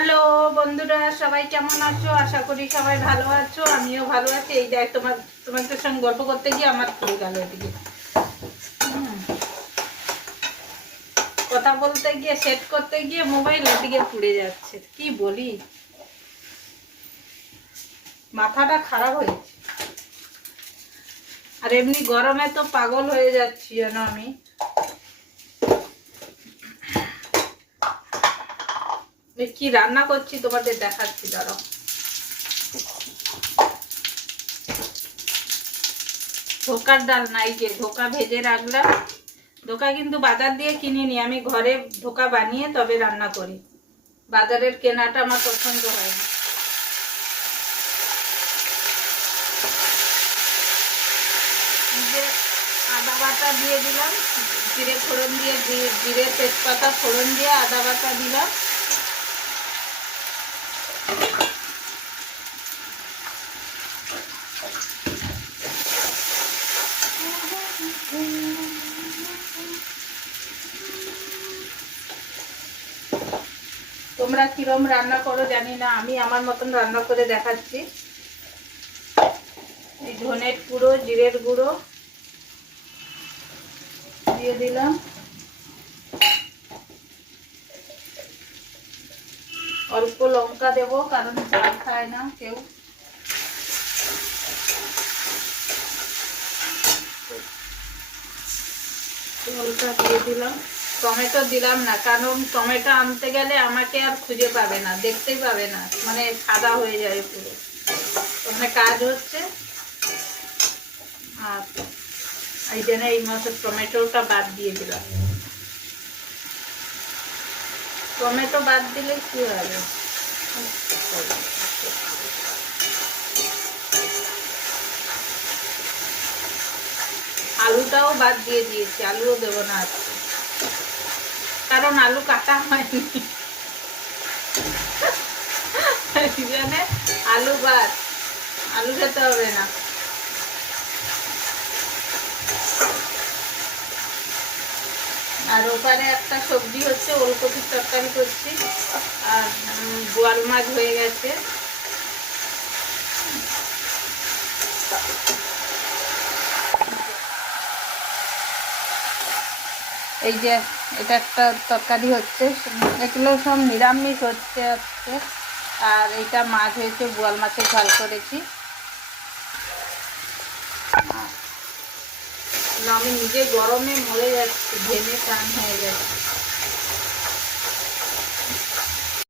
Hello বন্ধুরা, সবাই কেমন আছো? আশা করি সবাই ভালো আছো। আমিও ভালো আছি। এই দেখ তোমাদের সঙ্গে গল্প করতে গিয়ে আমার পুড়ে গেল এদিকে। কথা বলতে গিয়ে সেট করতে গিয়ে মোবাইল এদিকে পুড়ে যাচ্ছে। কি বলি, মাথাটা খারাপ হয়েছে। আর এমনি গরমে তো পাগল হয়ে যাচ্ছি যেন আমি। কি রান্না করছি তোমাদের দেখাচ্ছি, দাঁড়াও। ধোকার ডাল নাই, যে ধোকা ভেজে রাখলাম। ধোকা কিন্তু বাজার দিয়ে কিনিনি, আমি ঘরে ধোকা বানিয়ে তবে রান্না করি। বাজারের কেনাটা আমার পছন্দ হয় না। আদা বাটা দিয়ে দিলাম, জিরে ফোড়ন দিয়ে, জিরে তেজপাতা ফোড়ন দিয়ে আদা বাটা দিলাম। তোমরা কিরম রান্না করো জানি না, আমি আমার মতন রান্না করে দেখাচ্ছি। এই ধনের গুঁড়ো, জিরের গুঁড়ো দিয়ে দিলাম। অল্প লঙ্কা দেব, কারণ ঝাল খায় না কেউ। লঙ্কা দিয়ে দিলাম। টমেটো দিলাম না, কারণ টমেটো আনতে গেলে আমাকে আর খুঁজে পাবে না, দেখতেই পাবে না, মানে সাদা হয়ে যাবে পুরো। ওখানে কাজ হচ্ছে। আর এই জন্য এই মাসে টমেটোটা বাদ দিয়ে দিলাম। টমেটো বাদ দিলে কি হবে, আলুটাও বাদ দিয়ে দিয়েছি, আলুও দেবো না আজকে, কারণ আলু কাটা হয়নি। আলু বাদ, আলু খেতে হবে না। আর ওখানে একটা সবজি হচ্ছে, ওলকপির তরকারি করছি। আর বোয়াল মাছ হয়ে গেছে। এই যে এটা একটা তরকারি হচ্ছে, এগুলো সব নিরামিষ হচ্ছে আজকে। আর এইটা মাছ হয়েছে, বোয়াল মাছের ঝাল করেছি। আমি নিজে গরমে মরে যাচ্ছি, ঘেমে টান হয়ে যাচ্ছে।